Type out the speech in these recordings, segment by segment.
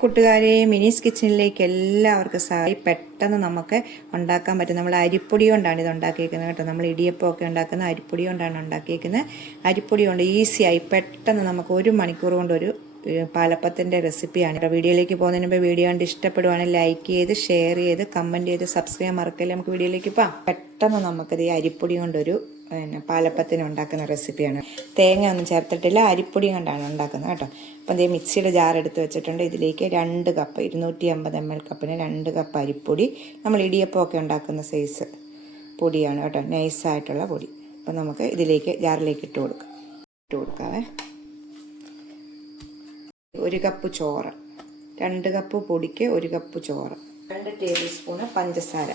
കൂട്ടുകാരെ, മിനീസ് കിച്ചണിലേക്ക് എല്ലാവർക്കും പെട്ടെന്ന് നമുക്ക് ഉണ്ടാക്കാൻ പറ്റും. നമ്മൾ അരിപ്പൊടി കൊണ്ടാണ് ഇത് ഉണ്ടാക്കിയിരിക്കുന്നത് കേട്ടോ. നമ്മൾ ഇടിയപ്പമൊക്കെ ഉണ്ടാക്കുന്ന അരിപ്പൊടി കൊണ്ടാണ് ഉണ്ടാക്കിയിരിക്കുന്നത്. അരിപ്പൊടി കൊണ്ട് ഈസിയായി പെട്ടെന്ന് നമുക്ക് 1 മണിക്കൂർ കൊണ്ട് ഒരു പാലപ്പത്തിൻ്റെ റെസിപ്പിയാണ് കേട്ടോ. വീഡിയോയിലേക്ക് പോകുന്നതിന് മുമ്പ് വീഡിയോ കണ്ട് ഇഷ്ടപ്പെടുവാണെങ്കിൽ ലൈക്ക് ചെയ്ത്, ഷെയർ ചെയ്ത്, കമൻറ്റ് ചെയ്ത്, സബ്സ്ക്രൈബ് മറക്കല്ലേ. നമുക്ക് വീഡിയോയിലേക്ക് പോകാം. പെട്ടെന്ന് നമുക്കത് ഈ അരിപ്പൊടി കൊണ്ടൊരു പാലപ്പത്തിന് ഉണ്ടാക്കുന്ന റെസിപ്പിയാണ്. തേങ്ങ ഒന്നും ചേർത്തിട്ടില്ല, അരിപ്പൊടി കൊണ്ടാണ് ഉണ്ടാക്കുന്നത് കേട്ടോ. അപ്പം അതേ മിക്സിയുടെ ജാർ എടുത്ത് വെച്ചിട്ടുണ്ട്. ഇതിലേക്ക് 2 കപ്പ് 250 ml കപ്പിന് 2 കപ്പ് അരിപ്പൊടി. നമ്മൾ ഇടിയപ്പമൊക്കെ ഉണ്ടാക്കുന്ന സൈസ് പൊടിയാണ് കേട്ടോ, നൈസായിട്ടുള്ള പൊടി. അപ്പം നമുക്ക് ഇതിലേക്ക് ജാറിലേക്ക് ഇട്ട് കൊടുക്കാവേ. 1 കപ്പ് ചോറ്, 2 കപ്പ് പൊടിക്ക് 1 കപ്പ് ചോറ്, 2 ടേബിൾ സ്പൂണ് പഞ്ചസാര,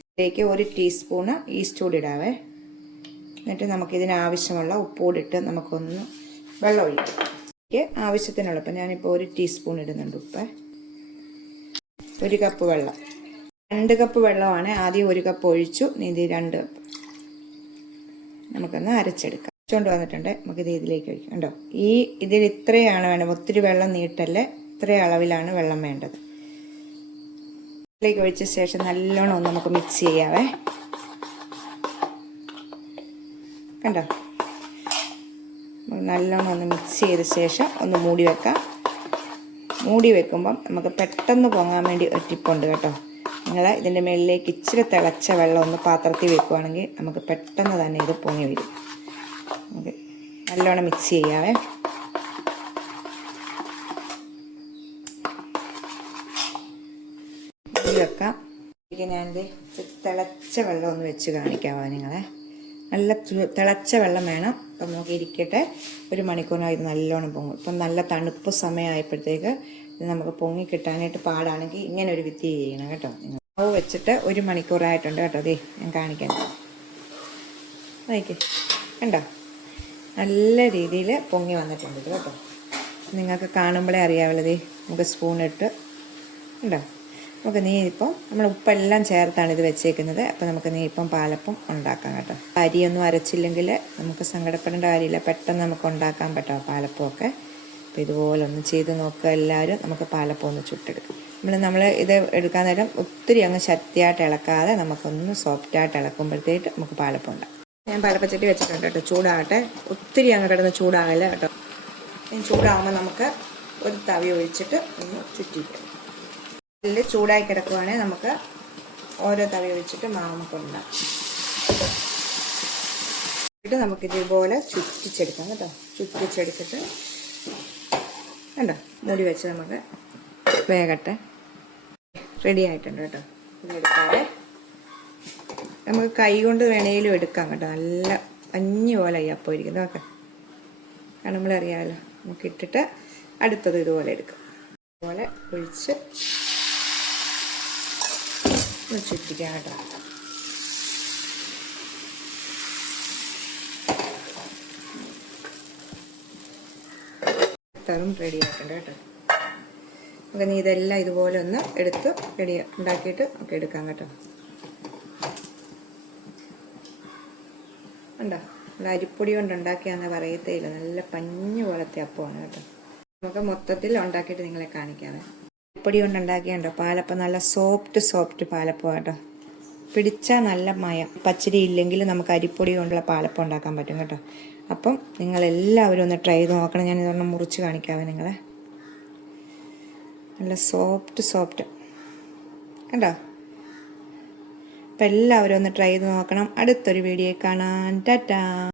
ഇതിലേക്ക് 1 ടീസ്പൂണ് ഈസ്റ്റ് കൂടി ഇടാവേ. എന്നിട്ട് നമുക്കിതിനാവശ്യമുള്ള ഉപ്പ് കൂടിയിട്ട് നമുക്കൊന്ന് വെള്ളം ഒഴിക്കാം. എനിക്ക് ആവശ്യത്തിനുള്ള, ഇപ്പം ഞാനിപ്പോൾ 1 ടീസ്പൂൺ ഇടുന്നുണ്ട് ഉപ്പ്. 1 കപ്പ് വെള്ളം, 2 കപ്പ് വെള്ളമാണ്. ആദ്യം 1 കപ്പ് ഒഴിച്ചു, ഇത് 2 കപ്പ്. നമുക്കൊന്ന് അരച്ചെടുക്കാം. അരച്ചുകൊണ്ട് വന്നിട്ടുണ്ട്. നമുക്കിത് ഇതിലേക്ക് ഒഴിക്കാം. കണ്ടോ, ഇതിൽ ഇത്രയാണ് വേണ്ടത്. ഒത്തിരി വെള്ളം നീട്ടല്ലേ, ഇത്ര അളവിലാണ് വെള്ളം വേണ്ടത്. ഇതിലേക്ക് ഒഴിച്ച ശേഷം നല്ലോണം ഒന്ന് നമുക്ക് മിക്സ് ചെയ്യാവേ. കണ്ടോ, നല്ലോണം ഒന്ന് മിക്സ് ചെയ്ത ശേഷം ഒന്ന് മൂടി വെക്കാം. മൂടി വെക്കുമ്പം നമുക്ക് പെട്ടെന്ന് പൊങ്ങാൻ വേണ്ടി ഒരു ടിപ്പുണ്ട് കേട്ടോ. നിങ്ങൾ ഇതിൻ്റെ മുകളിലേക്ക് ഇച്ചിരി തിളച്ച വെള്ളം ഒന്ന് പാത്രത്തിൽ വെക്കുവാണെങ്കിൽ നമുക്ക് പെട്ടെന്ന് തന്നെ ഇത് പൊങ്ങി വരും. നമുക്ക് നല്ലോണം മിക്സ് ചെയ്യാവേ. വെക്കാം. ഞാനിത് തിളച്ച വെള്ളം ഒന്ന് വെച്ച് കാണിക്കാമോ നിങ്ങളെ. നല്ല തിളച്ച വെള്ളം വേണം. അപ്പം നമുക്ക് ഇരിക്കട്ടെ. 1 മണിക്കൂറിനായി ഇത് നല്ലോണം പൊങ്ങും. ഇപ്പം നല്ല തണുപ്പ് സമയമായപ്പോഴത്തേക്ക് ഇത് നമുക്ക് പൊങ്ങി കിട്ടാനായിട്ട് പാടാണെങ്കിൽ ഇങ്ങനെ ഒരു വിദ്യ ചെയ്യണം കേട്ടോ. മാവ് വെച്ചിട്ട് 1 മണിക്കൂറായിട്ടുണ്ട് കേട്ടോ. അതേ ഞാൻ കാണിക്കാൻ നോക്കി. കണ്ടോ, നല്ല രീതിയിൽ പൊങ്ങി വന്നിട്ടുണ്ട് ഇത് കേട്ടോ. നിങ്ങൾക്ക് കാണുമ്പോഴേ അറിയാവുള്ളത്. നമുക്ക് സ്പൂണിട്ട് കണ്ടോ. നമുക്ക് ഇപ്പം നമ്മൾ ഉപ്പെല്ലാം ചേർത്താണ് ഇത് വെച്ചേക്കുന്നത്. അപ്പോൾ നമുക്ക് ഇപ്പം പാലപ്പം ഉണ്ടാക്കാം കേട്ടോ. അരിയൊന്നും അരച്ചില്ലെങ്കിൽ നമുക്ക് സങ്കടപ്പെടേണ്ട കാര്യമില്ല. പെട്ടെന്ന് നമുക്ക് ഉണ്ടാക്കാൻ പറ്റും പാലപ്പമൊക്കെ. അപ്പോൾ ഇതുപോലെ ഒന്ന് ചെയ്ത് നോക്കുക എല്ലാവരും. നമുക്ക് പാലപ്പം ഒന്ന് ചുട്ടെടുക്കാം. നമ്മൾ ഇത് എടുക്കാൻ നേരം ഒത്തിരി അങ്ങ് ശക്തിയായിട്ട് ഇളക്കാതെ നമുക്കൊന്ന് സോഫ്റ്റായിട്ട് ഇളക്കുമ്പോഴത്തേക്ക് നമുക്ക് പാലപ്പം ഉണ്ടാക്കാം. ഞാൻ പാലപ്പച്ചട്ടി വെച്ചിട്ടുണ്ട് കേട്ടോ. ചൂടാകട്ടെ. ഒത്തിരി അങ്ങ് കിടന്ന് ചൂടാകില്ല കേട്ടോ. ചൂടാകുമ്പോൾ നമുക്ക് ഒരു തവി ഒഴിച്ചിട്ട് ഒന്ന് ചുറ്റിക്കും. ഇതിൽ ചൂടായി കിടക്കുവാണെങ്കിൽ നമുക്ക് ഓരോ തവി ഒഴിച്ചിട്ട് മാവ് നമുക്ക് ഉണ്ടാക്കാം. എന്നിട്ട് നമുക്കിതുപോലെ ചുറ്റിച്ചെടുക്കാം കേട്ടോ. ചുറ്റിച്ചെടുത്തിട്ട് കണ്ടോ, മൂടി വെച്ച് നമുക്ക് വേഗട്ടെ. റെഡി ആയിട്ടുണ്ട് കേട്ടോ. ഇതെടുക്കാതെ നമുക്ക് കൈ കൊണ്ട് വേണേലും എടുക്കാം കേട്ടോ. നല്ല പഞ്ഞി പോലെ ഈ അപ്പം ഇരിക്കുന്നത് ഓക്കെ. നമ്മളറിയാമല്ലോ. നമുക്ക് ഇട്ടിട്ട് അടുത്തത് ഇതുപോലെ എടുക്കാം. ഇതുപോലെ ഒഴിച്ച് ചുറ്റിക്കാം കേട്ടോ. ഇത്തറും റെഡി ആയിട്ടുണ്ട് കേട്ടോ. നമുക്ക് ഇതെല്ലാം ഇതുപോലെ ഒന്ന് എടുത്ത് റെഡി ഉണ്ടാക്കിയിട്ട് നമുക്ക് എടുക്കാം കേട്ടോ. ഉണ്ടോ, നല്ല അരിപ്പൊടി കൊണ്ട് ഉണ്ടാക്കിയാന്ന് പറയത്തേയില്ല. നല്ല പഞ്ഞു പോലത്തെ അപ്പമാണ് കേട്ടോ. നമുക്ക് മൊത്തത്തിൽ ഉണ്ടാക്കിയിട്ട് നിങ്ങളെ കാണിക്കാതെ. അരിപ്പൊടി കൊണ്ട് ഉണ്ടാക്കിയുണ്ടോ പാലപ്പം. നല്ല സോഫ്റ്റ് പാലപ്പം കേട്ടോ. പിടിച്ചാൽ നല്ല മയം. പച്ചരി ഇല്ലെങ്കിൽ നമുക്ക് അരിപ്പൊടി കൊണ്ടുള്ള പാലപ്പം ഉണ്ടാക്കാൻ പറ്റും കേട്ടോ. അപ്പം നിങ്ങളെല്ലാവരും ഒന്ന് ട്രൈ ചെയ്ത് നോക്കണം. ഞാൻ ഇതൊരെണ്ണം മുറിച്ച് കാണിക്കാവേ നിങ്ങളെ. നല്ല സോഫ്റ്റ് കണ്ടോ. അപ്പം എല്ലാവരും ഒന്ന് ട്രൈ ചെയ്ത് നോക്കണം. അടുത്തൊരു വീഡിയോ കാണാൻ. ടാറ്റാ.